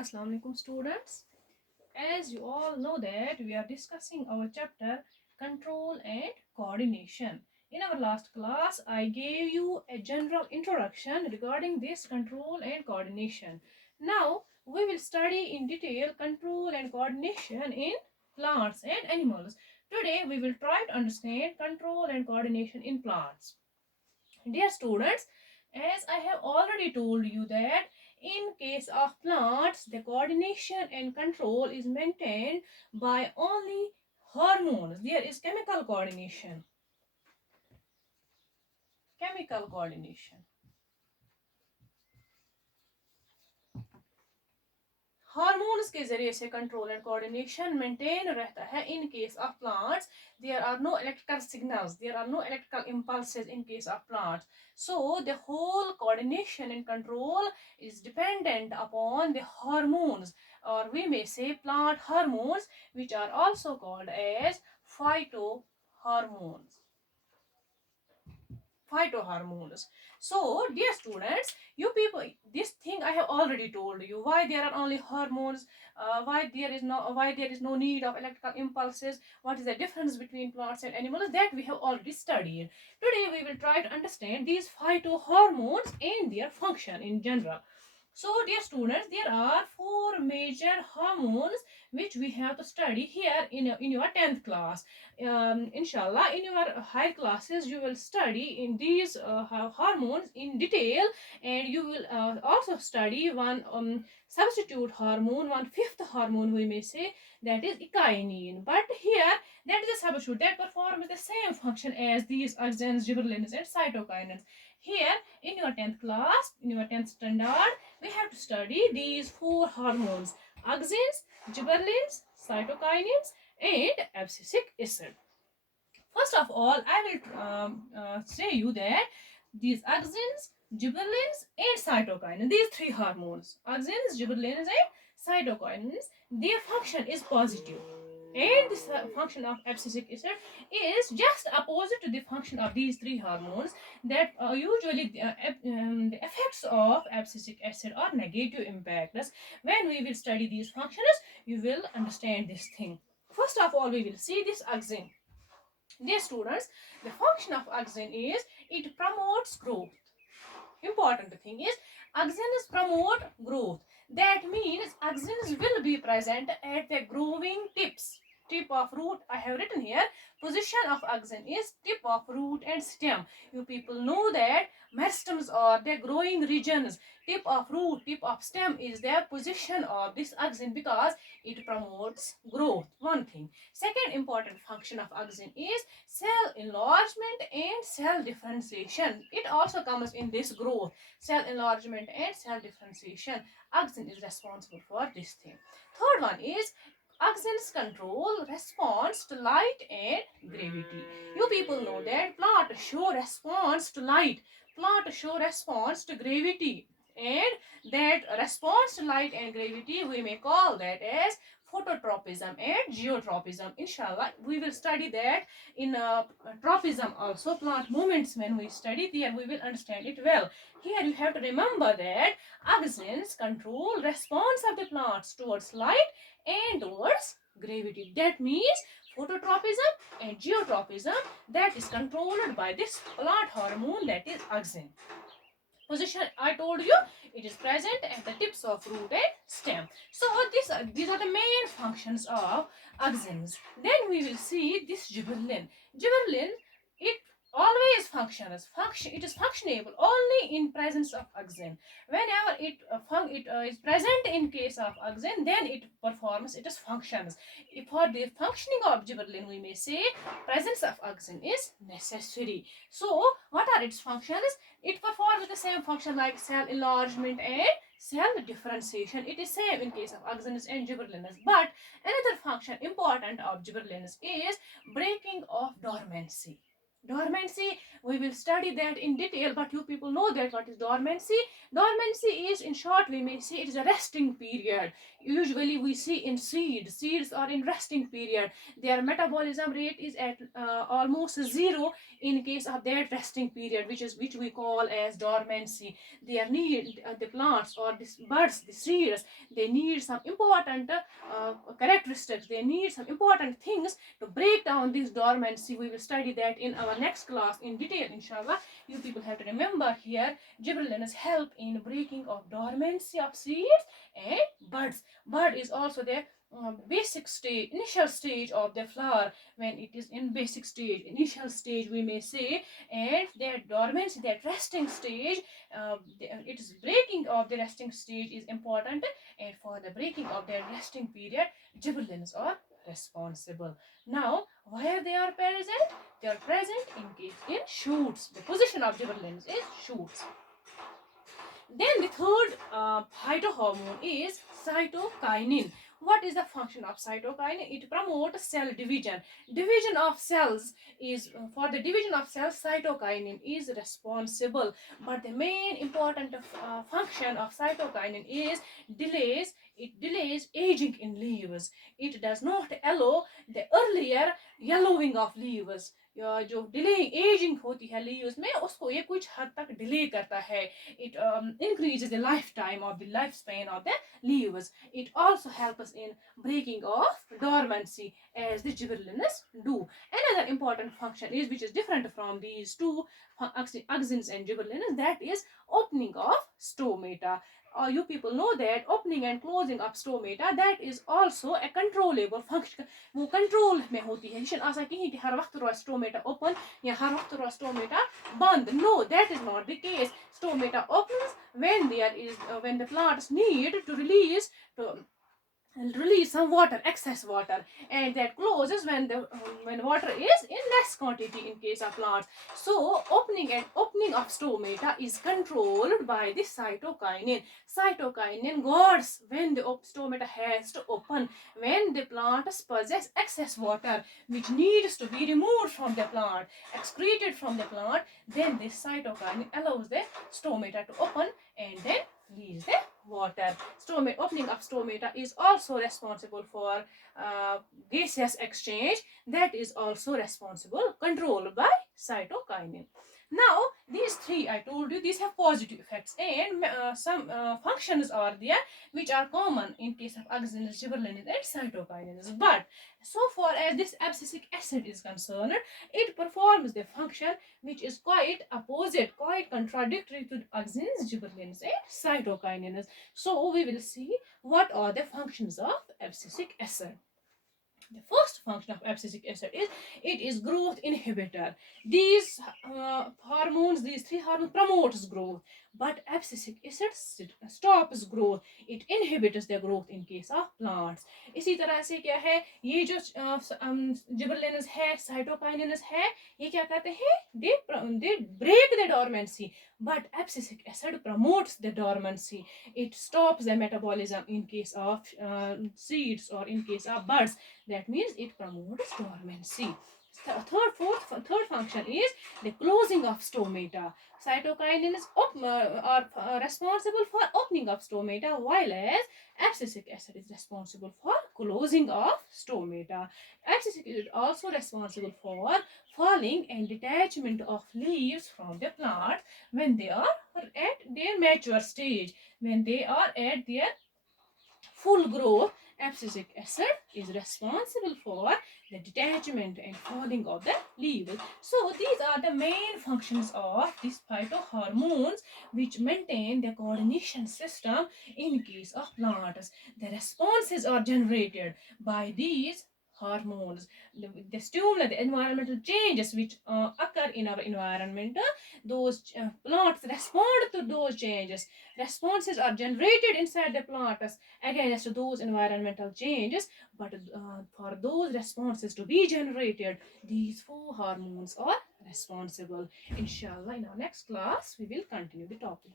Assalamu alaikum students. As you all know that we are discussing our chapter control and coordination. In our last class, I gave you a general introduction regarding this control and coordination. Now we will study in detail control and coordination in plants and animals. Today we will try to understand control and coordination in plants. Dear students, as I have already told you that in case of plants, the coordination and control is maintained by only hormones. There is chemical coordination. Chemical coordination. Hormones के जरिए से control and coordination maintain रहता है in case of plants there are no electrical signals there are no electrical impulses in case of plants, so the whole coordination and control is dependent upon the hormones, or we may say plant hormones, which are also called as phytohormones. Phytohormones. So, dear students, you people, this thing I have already told you. Why there are only hormones? Why there is no need of electrical impulses? What is the difference between plants and animals? That we have already studied. Today we will try to understand these phytohormones and their function in general. So, dear students, there are four major hormones which we have to study here in your 10th class. Inshallah, in your higher classes, you will study in these hormones in detail, and you will also study one substitute hormone, one fifth hormone, we may say, that is echinine. But here, that is a substitute that performs the same function as these auxins, gibberellins, and cytokinins. Here, in your 10th class, in your 10th standard, we have to study these four hormones: auxins, gibberellins, cytokinins, and abscisic acid. First of all, I will say you that these auxins, gibberellins, and cytokinins, these three hormones, auxins, gibberellins, and cytokinins, their function is positive. And the function of abscisic acid is just opposite to the function of these three hormones. That usually the effects of abscisic acid are negative impacts. When we will study these functions, you will understand this thing. First of all, we will see this auxin. Dear students, the function of auxin is it promotes growth. Important thing is auxins promote growth. That means auxins will be present at the growing tip of root. I have written here position of auxin is tip of root and stem. You people know that meristems are the growing regions. Tip of root, tip of stem is the position of this auxin because it promotes growth. One thing. Second important function of auxin is cell enlargement and cell differentiation. It also comes in this growth, cell enlargement and cell differentiation. Auxin is responsible for this thing. Third one is auxins control response to light and gravity. You people know that plant show response to light, plant show response to gravity, and that response to light and gravity we may call that as phototropism and geotropism. Inshallah, we will study that in tropism also, plant movements. When we study there, we will understand it well. Here you have to remember that auxins control response of the plants towards light and towards gravity. That means phototropism and geotropism, that is controlled by this plant hormone, that is auxin. Position, I told you, it is present at the tips of root and stem. So these are the main functions of auxins. Then we will see this gibberellin. Gibberellin, it always functions. It is functionable only in presence of auxin. Whenever it is present in case of auxin, then it performs its functions. For the functioning of gibberellin, we may say presence of auxin is necessary. So what are its functions? It performs the same function like cell enlargement and cell differentiation. It is same in case of auxins and gibberellins. But another function important of gibberellins is breaking of dormancy. Dormancy, we will study that in detail, but you people know that what is dormancy. Dormancy is, in short, we may say it is a resting period. Usually we see in seeds are in resting period. Their metabolism rate is at almost zero in case of that resting period, which we call as dormancy. Their need, the plants or the birds, the seeds, they need some important characteristics, they need some important things to break down this dormancy. We will study that in our next class in detail, inshallah. You people have to remember here gibberellins help in breaking of dormancy of seeds and buds. Bud is also the basic stage, initial stage of the flower. When it is in basic stage, initial stage, we may say, and that dormancy, that resting stage, it is breaking of the resting stage is important, and for the breaking of that resting period, gibberellins are responsible. Now, where they are present? They are present in shoots. The position of gibberellins is shoots. Then the third phytohormone is cytokinin. What is the function of cytokinin? It promotes cell division. Division of cells is for the division of cells, cytokinin is responsible. But the main important function of cytokinin is delays. It delays aging in leaves. It does not allow the earlier yellowing of leaves. जो delay ageing होती है leaves में उसको ये कुछ हद तक delay करता है. It increases the lifetime of the lifespan of the leaves. It also helps us in breaking of dormancy as the gibberellins do. Another important function is, which is different from these two auxins and gibberellins, that is opening of stomata. You people know that opening and closing of stomata, that is also a controllable function. वो control में होती है. ये आसान कहीं कि हर वक्त रोज stomata open या हर वक्त रोज स्टोमेटा बंद. No, that is not the case. Stomata opens when there is when the plants need to release some water, excess water, and that closes when water is in less quantity in case of plants. So opening of stomata is controlled by the cytokinin. Cytokinin guards when the stomata has to open, when the plants possess excess water which needs to be removed from the plant, excreted from the plant. Then this cytokinin allows the stomata to open and then release the water. Opening of stomata is also responsible for gaseous exchange. That is also responsible, controlled by cytokinin. Now, these three I told you, these have positive effects, and some functions are there which are common in case of auxins, gibberellins, and cytokinins. But so far as this abscisic acid is concerned, it performs the function which is quite opposite, quite contradictory to auxins, gibberellins, and cytokinins. So we will see what are the functions of abscisic acid. The first function of abscisic acid is it is growth inhibitor. These hormones, these three hormones promotes growth, but abscisic acid stops growth. It inhibits the growth in case of plants. इसी तरह से क्या है, ये जो जिबरलिनस है, साइटोकाइनिनस है, ये क्या कहते हैं? They break the dormancy, but abscisic acid promotes the dormancy. It stops the metabolism in case of seeds or in case of buds. That means it promotes dormancy. Third function is the closing of stomata. Cytokinins are responsible for opening of stomata, while as abscisic acid is responsible for closing of stomata. Abscisic acid is also responsible for falling and detachment of leaves from the plant when they are at their mature stage. When they are at their full growth, abscisic acid is responsible for the detachment and falling of the leaves. So these are the main functions of these phytohormones which maintain the coordination system in case of plants. The responses are generated by these hormones. The stimuli, the environmental changes which occur in our environment, those plants respond to those changes. Responses are generated inside the plants against those environmental changes, but for those responses to be generated, these four hormones are responsible. Inshallah, in our next class, we will continue the topic.